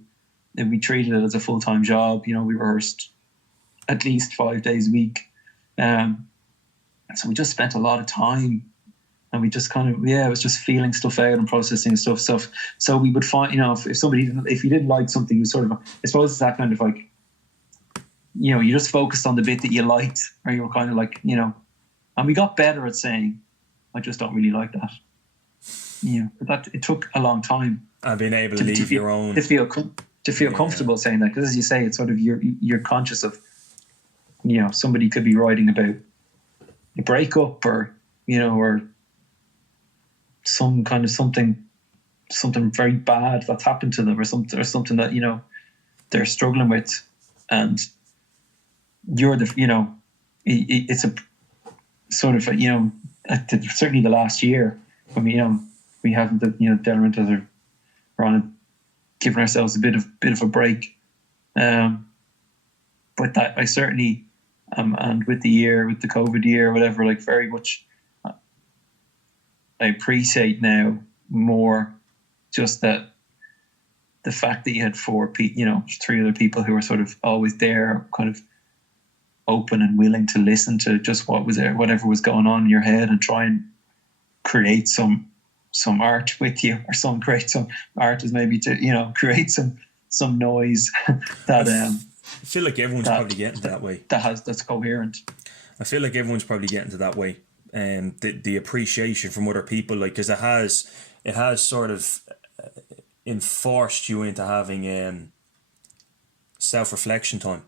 treated it as a full-time job. You know, we rehearsed at least 5 days a week, so we just spent a lot of time and we just kind of, it was just feeling stuff out and processing stuff. So we would find, if you didn't like something, you sort of, I suppose it's that kind of like, you just focused on the bit that you liked, or you were kind of like, and we got better at saying, I just don't really like that. But that, it took a long time. And being able to leave your own, to feel comfortable saying that, because as you say, it's sort of you're conscious of, somebody could be writing about a breakup, or or some kind of something very bad that's happened to them, or something that they're struggling with, and you're the it's a sort of certainly the last year when we haven't Delorentos are on giving ourselves a bit of a break, but that I certainly and with the COVID year or whatever, like very much I appreciate now more just that the fact that you had three other people who were sort of always there, kind of open and willing to listen to just what was there, whatever was going on in your head, and try and create some art with you, or create some art is maybe to create some noise that I feel like everyone's probably getting that way. That's coherent. I feel like everyone's probably getting to that way. The appreciation from other people, like, because it has sort of enforced you into having self-reflection time.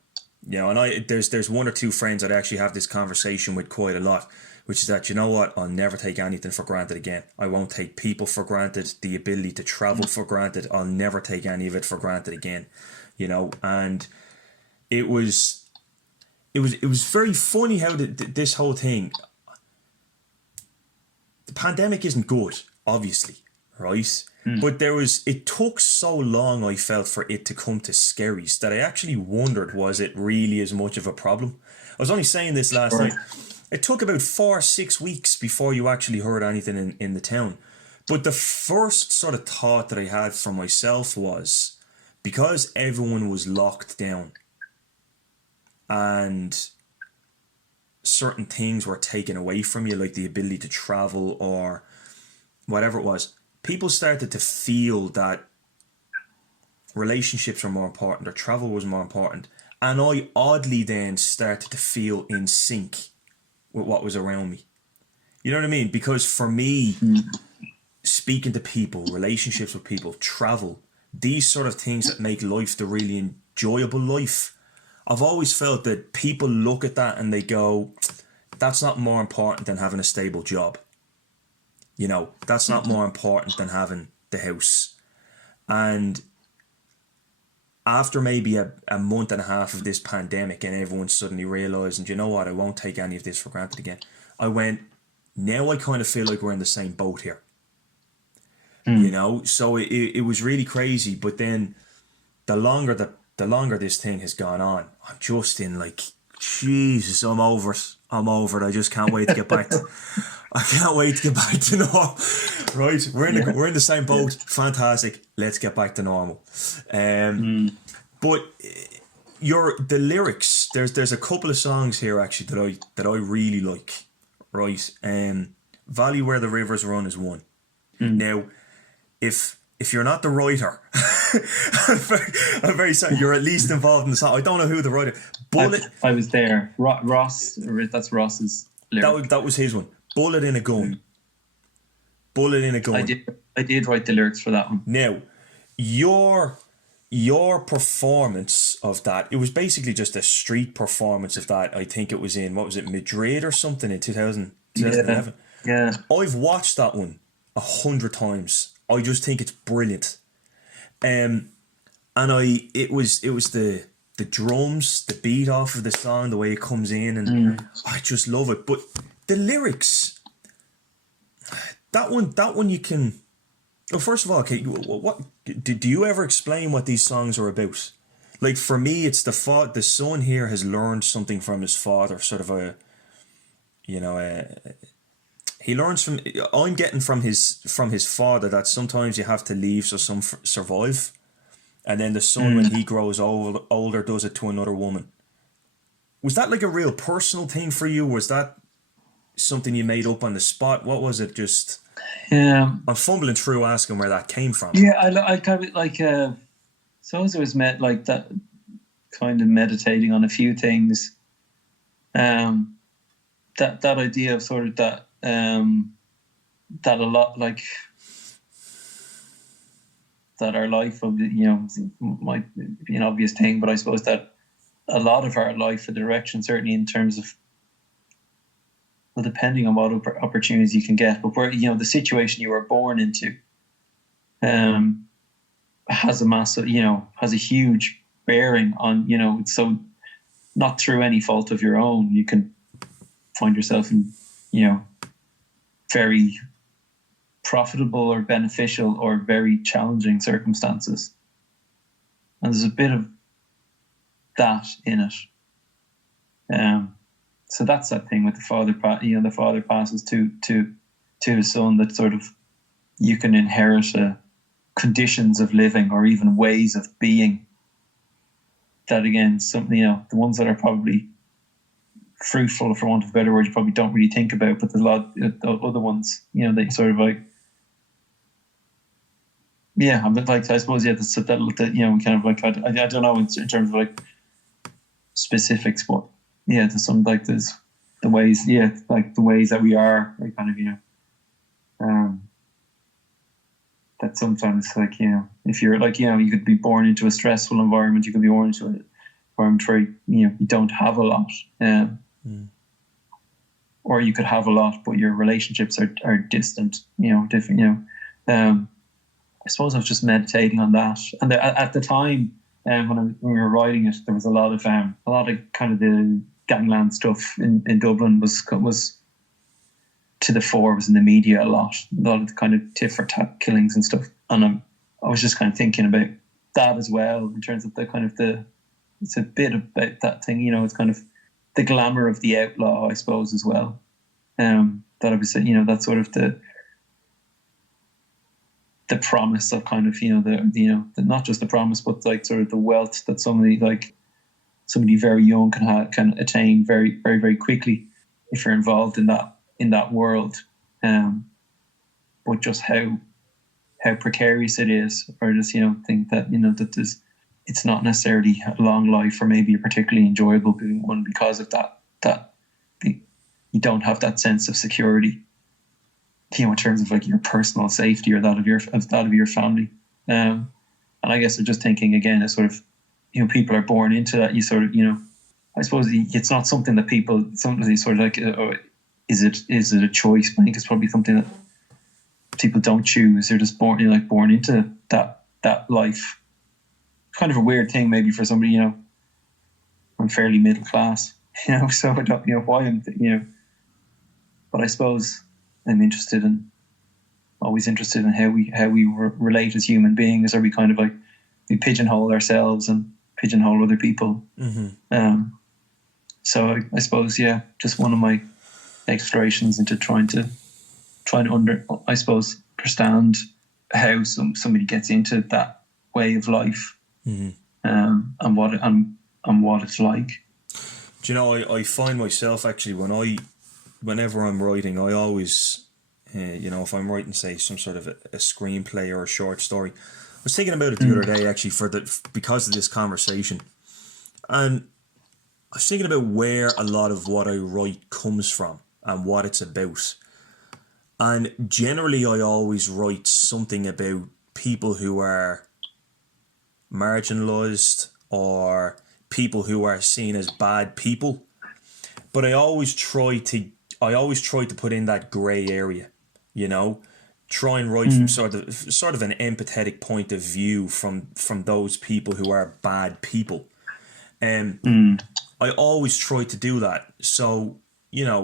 And there's one or two friends that I actually have this conversation with quite a lot, which is that, I'll never take anything for granted again. I won't take people for granted, the ability to travel for granted. I'll never take any of it for granted again, and it was very funny how this whole thing, the pandemic isn't good, obviously, right? But it took so long, I felt, for it to come to Skerries that I actually wondered, was it really as much of a problem? I was only saying this last night. It took about 4 or 6 weeks before you actually heard anything in the town. But the first sort of thought that I had for myself was, because everyone was locked down and certain things were taken away from you, like the ability to travel or whatever it was, people started to feel that relationships were more important, or travel was more important. And I oddly then started to feel in sync with what was around me. You know what I mean? Because for me, speaking to people, relationships with people, travel, these sort of things that make life the really enjoyable life, I've always felt that people look at that and they go, that's not more important than having a stable job. That's not more important than having the house. And after maybe a month and a half of this pandemic, and everyone suddenly realising, you know what, I won't take any of this for granted again, I went, now I kind of feel like we're in the same boat here. So it was really crazy. But then the longer this thing has gone on, I'm just in like, Jesus, I'm over it. I just can't wait to get back to I can't wait to get back to normal. Right, we're in the same boat. Fantastic. Let's get back to normal. But the lyrics, there's a couple of songs here actually that I really like. Right, Valley Where the Rivers Run is one. Now, if you're not the writer, I'm very sorry, you're at least involved in the song. I don't know who the writer. Bullet. I was there. Ross. That's Ross's lyric. That was his one. Bullet in a gun. Bullet in a gun. I did write the lyrics for that one. Now, your performance of that, it was basically just a street performance of that. I think it was in, what was it, Madrid or something in 2011. Yeah. I've watched that one 100 times. I just think it's brilliant. And it was the drums, the beat off of the song, the way it comes in, and I just love it. But the lyrics, that one you can. Well, first of all, okay, what do you ever explain what these songs are about? Like, for me, it's the son here has learned something from his father, sort of he learns from. I'm getting from his father that sometimes you have to leave so some survive, and then the son, when he grows older, does it to another woman. Was that like a real personal thing for you? Was that something you made up on the spot? What was it? Just I'm fumbling through asking where that came from. Yeah, I kind of like. So as I was like that, kind of meditating on a few things. That idea of sort of that that a lot like that our life of might be an obvious thing, but I suppose that a lot of our life, the direction, certainly in terms of, well, depending on what opportunities you can get, but where the situation you were born into has a massive, has a huge bearing on, so not through any fault of your own, you can find yourself in, very profitable or beneficial or very challenging circumstances. And there's a bit of that in it. So that's that thing with the father, the father passes to his son, that sort of you can inherit conditions of living or even ways of being that, again, something, the ones that are probably fruitful, for want of a better word, you probably don't really think about, but there's a lot of other ones, they sort of like, yeah, I'm like, I suppose, yeah, that we kind of like, I don't know in terms of like specifics, but yeah, there's some like there's the ways, like the ways that we are, like kind of, that sometimes, like, if you're like, you could be born into a stressful environment, you could be born into an environment where, you don't have a lot, or you could have a lot, but your relationships are distant, different, I suppose I was just meditating on that. And at the time, when we were writing it, there was a lot of kind of the gangland stuff in Dublin was to the fore, was in the media a lot of the kind of tit for tat killings and stuff. And I was just kind of thinking about that as well, in terms of the kind of it's a bit about that thing, it's kind of the glamour of the outlaw, I suppose, as well. That obviously, that's sort of the promise of kind of, the not just the promise, but like sort of the wealth that somebody very young can attain very, very, very quickly if you're involved in that world. But just how precarious it is, or just, think that, that it's not necessarily a long life or maybe a particularly enjoyable one because of that you don't have that sense of security, in terms of like your personal safety or that of your family. And I guess I'm just thinking again, as sort of, people are born into that. You sort of, I suppose it's not something that somebody sort of like, is it a choice? I think it's probably something that people don't choose. They're just born into that life. Kind of a weird thing maybe for somebody, I'm fairly middle class, so I don't, why I'm, but I suppose I'm always interested in how we relate as human beings, or we kind of like, we pigeonhole ourselves and pigeonhole other people. Mm-hmm. So I suppose, yeah, just one of my explorations into trying to understand how somebody gets into that way of life, mm-hmm. And what it's like. Do you know, I find myself actually whenever I'm writing, I always, if I'm writing, say, some sort of a screenplay or a short story, I was thinking about it the other day actually because of this conversation, and I was thinking about where a lot of what I write comes from and what it's about. And generally, I always write something about people who are marginalised or people who are seen as bad people. But I always try to put in that grey area, try and write from sort of an empathetic point of view from those people who are bad people. I always try to do that. So,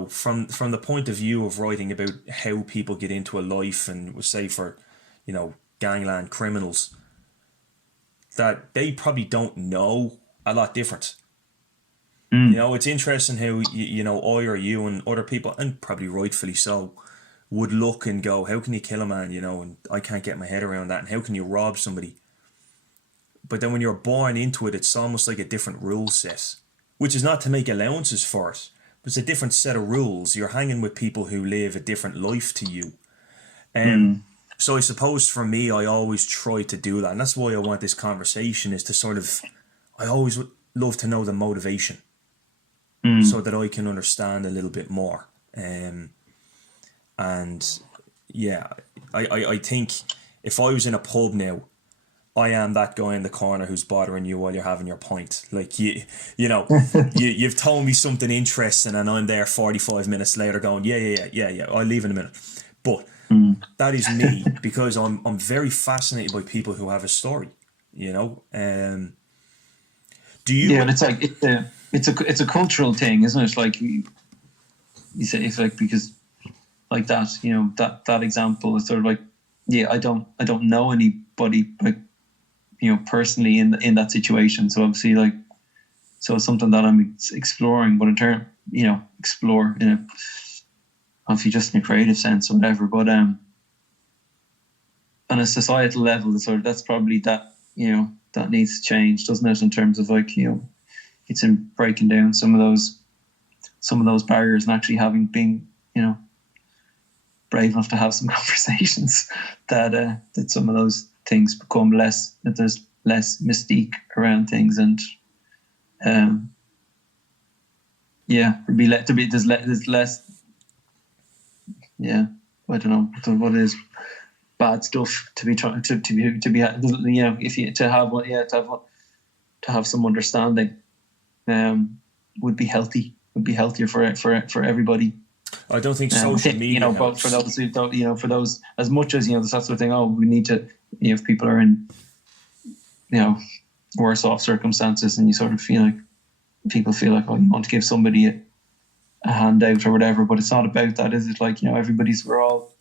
from the point of view of writing about how people get into a life, and say for, gangland criminals, that they probably don't know a lot different. It's interesting how, I or you and other people, and probably rightfully so, would look and go, how can you kill a man, and I can't get my head around that, and how can you rob somebody? But then when you're born into it, it's almost like a different rule set, which is not to make allowances for it, there's a different set of rules. You're hanging with people who live a different life to you. So I suppose for me, I always try to do that. And that's why I want this conversation, is to sort of, I always would love to know the motivation so that I can understand a little bit more. And yeah, I think if I was in a pub now, I am that guy in the corner who's bothering you while you're having your pint. Like, you know, you've told me something interesting and I'm there 45 minutes later going, yeah, I'll leave in a minute. But that is me, because I'm very fascinated by people who have a story, you know. Do you? Yeah, and it's like it's a cultural thing, isn't it? Like you say, it's like, because like that, you know, that example is sort of like, yeah, I don't know anybody, like, you know, personally in that situation. So obviously, like, so it's something that I'm exploring, but in turn, you know, explore in a, obviously just in a creative sense or whatever. But on a societal level, sort of, that's probably that, you know, that needs to change, doesn't it? In terms of, like, you know, it's in breaking down some of those barriers and actually been, you know, brave enough to have some conversations that some of those things become less, that there's less mystique around things, and there's less, yeah, I don't know what it is, bad stuff to be trying to be, you know, if you to have one, to have some understanding would be healthier for everybody. I don't think social media, you know, helps. But for those who don't, you know, for those, as much as, you know, this sort of thing, oh, we need to, you know, if people are in, you know, worse off circumstances, and you sort of feel like, people feel like, oh, you want to give somebody a handout or whatever, but it's not about that, is it? Like, you know, we're all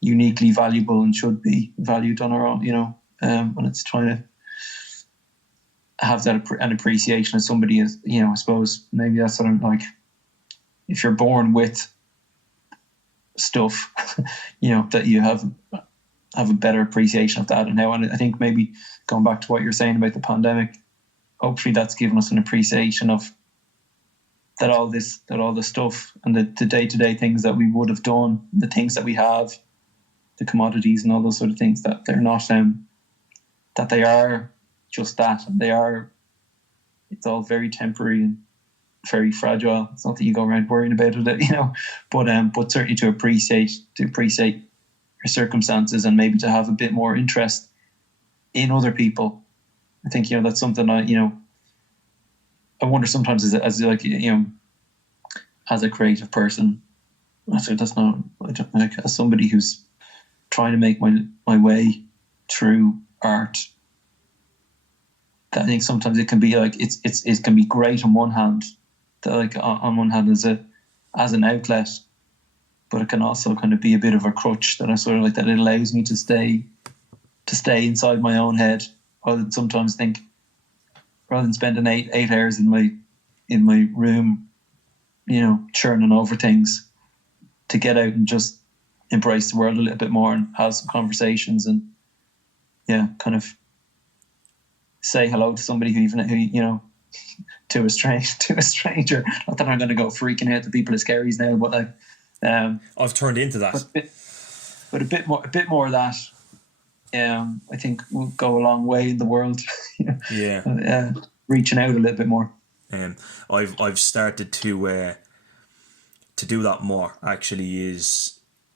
uniquely valuable and should be valued on our own, you know, and it's trying to have that an appreciation of somebody, as, you know, I suppose maybe that's what I'm like, if you're born with stuff, you know, that you have a better appreciation of that. And now, and I think maybe going back to what you're saying about the pandemic, hopefully that's given us an appreciation of that all the stuff and the day-to-day things that we would have done, the things that we have, the commodities and all those sort of things, that they're not, that they are just that, and it's all very temporary and very fragile. It's not that you go around worrying about it, you know, but certainly to appreciate your circumstances, and maybe to have a bit more interest in other people. I think, you know, that's something I wonder sometimes, as like, you know, as a creative person, that's not, I don't, like, as somebody who's trying to make my way through art, that I think sometimes it can be like, it can be great on one hand, that, like, on one hand as an outlet, but it can also kind of be a bit of a crutch, that I sort of like, that it allows me to stay inside my own head, rather than spending eight hours in my room, you know, churning over things, to get out and just embrace the world a little bit more and have some conversations, and kind of say hello to somebody who you know, to a stranger. Not that I'm going to go freaking out to people as scaries now, but like, I've turned into that. But a bit more of that, I think will go a long way in the world. Yeah. Reaching out a little bit more. I've started to do that more, actually,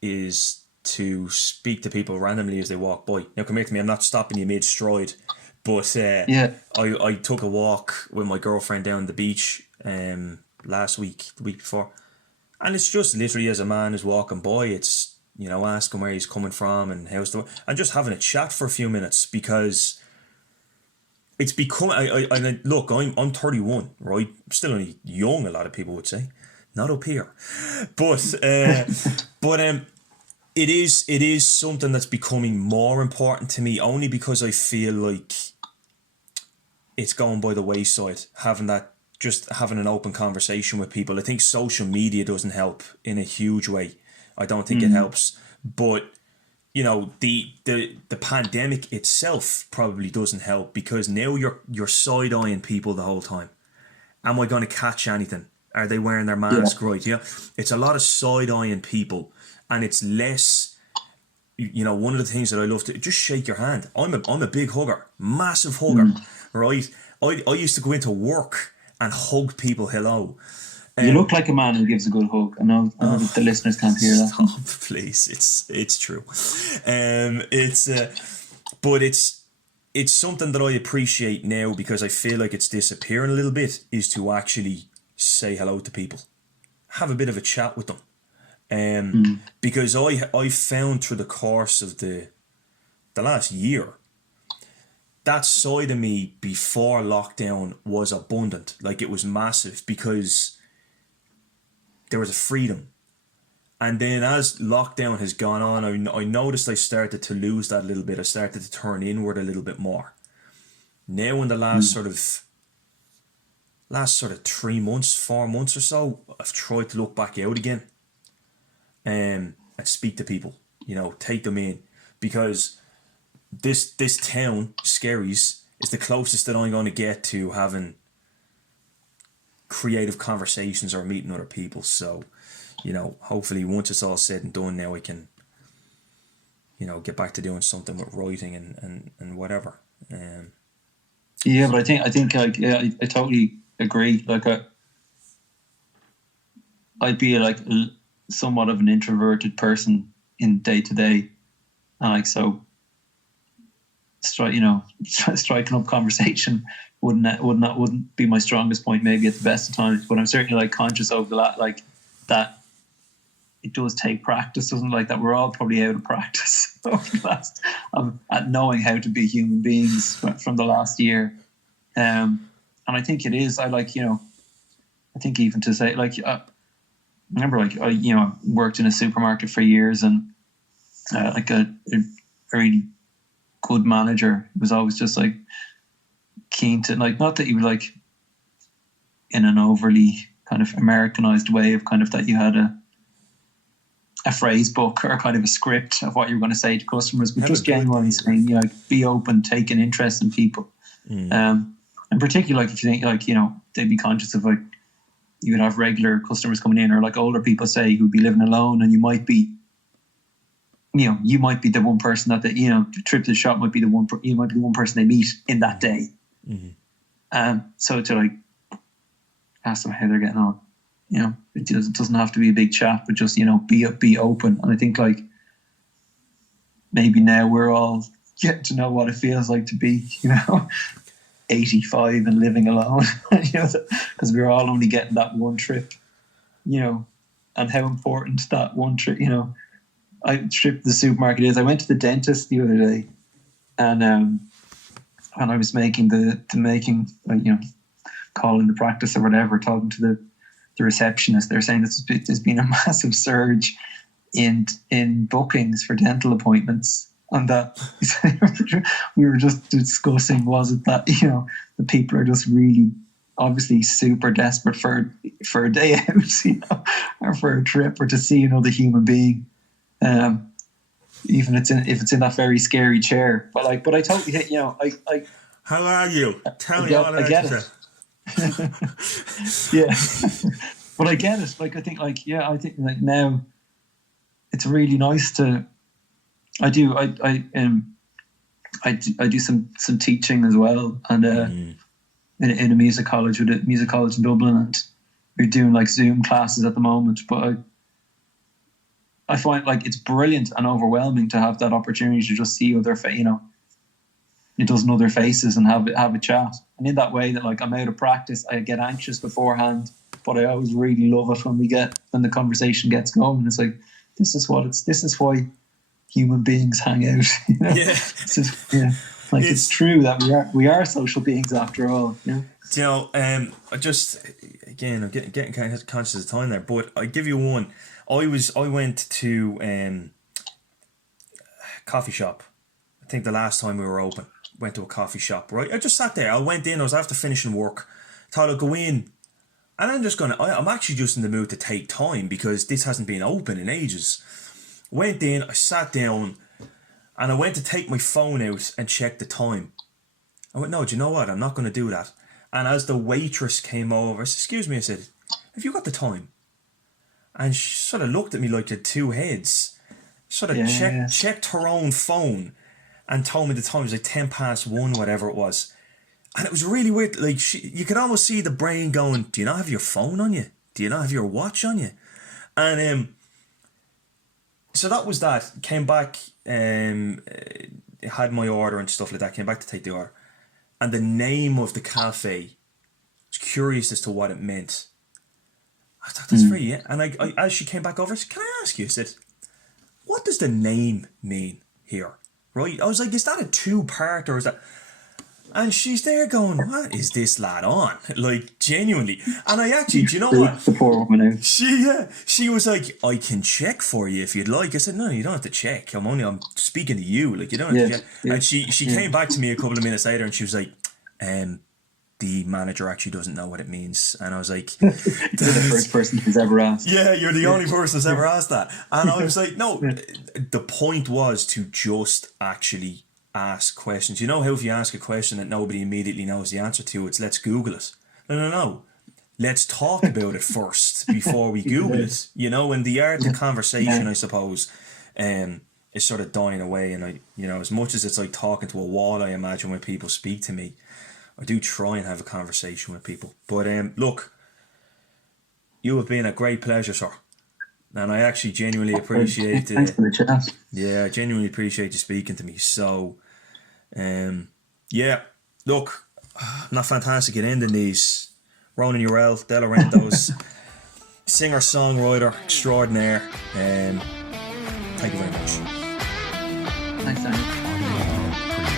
is to speak to people randomly as they walk by. Now, come here to me, I'm not stopping you mid-stride, but I took a walk with my girlfriend down the beach the week before, and it's just literally, as a man is walking by, it's, you know, asking where he's coming from and and just having a chat for a few minutes, because it's become, look, I'm 31, right? I'm still only young, a lot of people would say, not up here, but it is something that's becoming more important to me, only because I feel like it's going by the wayside, having an open conversation with people. I think social media doesn't help in a huge way. I don't think it helps, but, you know, the pandemic itself probably doesn't help, because now you're side-eyeing people the whole time. Am I going to catch anything? Are they wearing their mask right? You know, it's a lot of side-eyeing people, and it's less, you know, one of the things that I love to just shake your hand. I'm a big hugger, massive hugger, right? I used to go into work and hug people hello. You look like a man who gives a good hug. I know that the listeners can't hear that. Stop, please. It's true. But it's something that I appreciate now, because I feel like it's disappearing a little bit, is to actually say hello to people, have a bit of a chat with them. Because I found through the course of the last year, that side of me before lockdown was abundant. Like, it was massive, because there was a freedom. And then as lockdown has gone on, I noticed I started to lose that a little bit. I started to turn inward a little bit more. Now in the last sort of 3 months, 4 months or so, I've tried to look back out again, and speak to people, you know, take them in, because this town, Skerries, is the closest that I'm going to get to having creative conversations or meeting other people. So, you know, hopefully once it's all said and done, now I can, you know, get back to doing something with writing and whatever. Yeah, but I think like, yeah, I totally agree. Like, I'd be like somewhat of an introverted person in day to day, and like, so striking up conversation wouldn't be my strongest point maybe at the best of times, but I'm certainly like conscious of that it does take practice, doesn't it? Like, that we're all probably out of practice over the last at knowing how to be human beings from the last year. And I think it is, I think even to say, like, remember, like, I, you know, worked in a supermarket for years, and like a really good manager was always just like keen to, like, not that you were like in an overly kind of Americanized way of kind of that you had a phrase book or kind of a script of what you were going to say to customers, but just genuinely saying, you know, like, be open, take an interest in people. And particularly, like, if you think, like, you know, they'd be conscious of, like, you would have regular customers coming in, or like older people, say, who'd be living alone, and you might be the one person that the, you know, the trip to the shop might be the one person they meet in that day. So to, like, ask them how they're getting on, you know, it doesn't have to be a big chat, but just, you know, be open. And I think, like, maybe now we're all getting to know what it feels like to be, you know, 85 and living alone, you know, because we're all only getting that one trip, you know, and how important that one trip, you know, trip to the supermarket is. I went to the dentist the other day, and I was making calling the practice or whatever, talking to the receptionist. They're saying there's been a massive surge in bookings for dental appointments, and that we were just discussing, was it that, you know, the people are just really obviously super desperate for a day out, you know, or for a trip, or to see another human being, even if it's in that very scary chair. But I totally, you know, I how are you? Tell me all about yourself. Yeah. But I get it. Like, I think, like, yeah, I think, like, now it's really nice to, I do some teaching as well, and in a music college, with a music college in Dublin, and we're doing, like, Zoom classes at the moment. But I find, like, it's brilliant and overwhelming to have that opportunity to just see other, you know, a dozen other faces and have a chat. And in that way, that, like, I'm out of practice, I get anxious beforehand, but I always really love it when the conversation gets going. It's like, this is why human beings hang out. You know? Yeah. Like, it's true that we are social beings after all. You know? You know, I just, again, I'm getting kind of conscious of time there, but I give you one. I went to a coffee shop. I think the last time we were open, went to a coffee shop, right? I just sat there. I went in, I was after finishing work, thought I'd go in, and I'm actually just in the mood to take time, because this hasn't been open in ages. Went in, I sat down, and I went to take my phone out and check the time. I went, no, do you know what? I'm not going to do that. And as the waitress came over, I said, excuse me, I said, have you got the time? And she sort of looked at me like had two heads. Sort of checked her own phone and told me the time. It was like 1:10, whatever it was. And it was really weird. Like, you could almost see the brain going, do you not have your phone on you? Do you not have your watch on you? And so that was that. Came back, had my order and stuff like that. Came back to take the order. And the name of the cafe, I was curious as to what it meant. I thought, that's very, yeah. And I, as she came back over, I said, can I ask you? I said, what does the name mean here? Right? I was like, is that a two-part or is that... And she's there going, what is this lad on? Like, genuinely. And I actually, do you know what? The poor woman out. She was like, I can check for you if you'd like. I said, no, you don't have to check. I'm speaking to you. Like, you don't have to check. Yeah. And she came back to me a couple of minutes later and she was like, the manager actually doesn't know what it means. And I was like... You're the first person who's ever asked. Yeah, you're the only person who's ever asked that. And I was like, no, the point was to just actually ask questions. You know how if you ask a question that nobody immediately knows the answer to, it's let's Google it. No. Let's talk about it first before we Google it. You know, and the art of conversation, I suppose, is sort of dying away. And as much as it's like talking to a wall, I imagine when people speak to me, I do try and have a conversation with people. But look, you have been a great pleasure, sir. And I actually genuinely appreciate it. Thanks for the chat. Yeah, I genuinely appreciate you speaking to me. So, look, not fantastic at ending these. Ronan Yourell, Delorentos, singer-songwriter extraordinaire. Thank you very much. Thanks, Daniel.